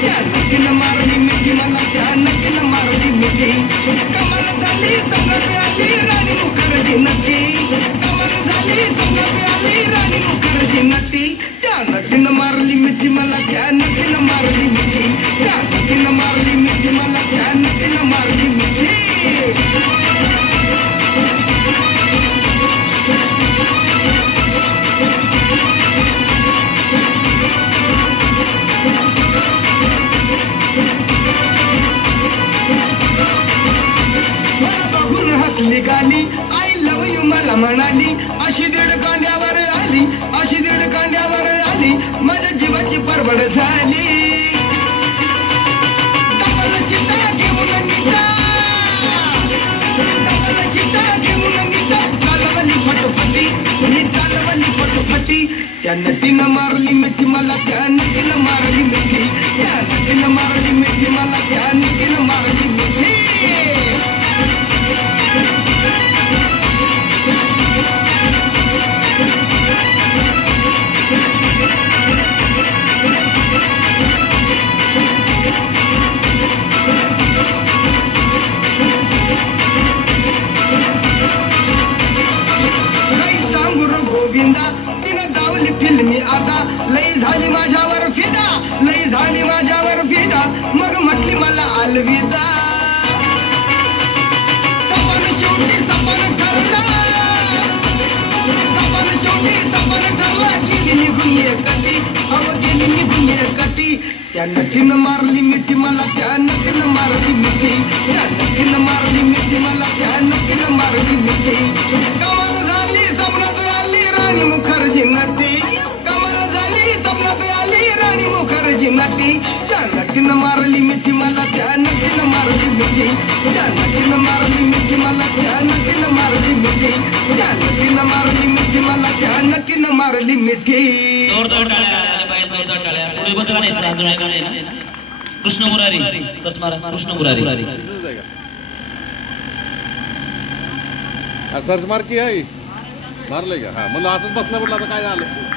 त्या नक्कीनं मारली मिठी मला त्या नक्कीनं मारली मिठी कमाल झाली तोंडात आली राणी मुखर्जी नटी कमाल झाली तोंडात आली राणी मुखर्जी नटी त्या नक्कीनं मारली मिठी मला त्या नक्कीनं मारली मिठी त्या नक्कीनं मारली मिठी मला त्या नक्कीनं मारली मिठी निघाली आय लव यू मला म्हणाली अशी दीड कांड्यावर आली अशी दीड कांड्यावर आली माझ्या जीवाची परवड झाली डबल शिटा घेऊन निघा डबल शिटा घेऊन निघा चालवली फटफटी मी चालवली फटफटी त्या नटीनं मारली मिठी मला त्या नटीनं मारली मिठी त्या नटीनं मारली मिठी मला त्या नटीनं मारली मिठी गोविंदा तिनं दावली फिल्मी आता लई झाली माझ्यावर फिदा लई झाली माझ्यावर फिदा मग म्हटली मला अलविदा सपन शेवटी सपन ठरला सपन शेवटी सपन ठरला गेली निघून एकटी अव गेली निघून एकटी त्या नटीनं मारली मिठी मला त्या नटीनं मारली मिठी त्या नटीनं मारली मिठी मला त्या नटीनं मारली मिठी कमाल झाली सपनात आली राणी मुखर्जी नटी कमाल झाली सपनात आली राणी मुखर्जी नटी त्या नटीनं मारली मिठी मला त्या नटीनं मारली मिठी त्या नटीनं मारली मिठी मला त्या नटीनं मारली मिठी त्या नटीनं मारली मिठी मला त्या नटीनं मारली मिठी कृष्ण मुरारी सर्च मारा कृष्ण मुरारी सर्च मार की आहे मारलंय का हा मला असंच बसला म्हटलं आता काय झालं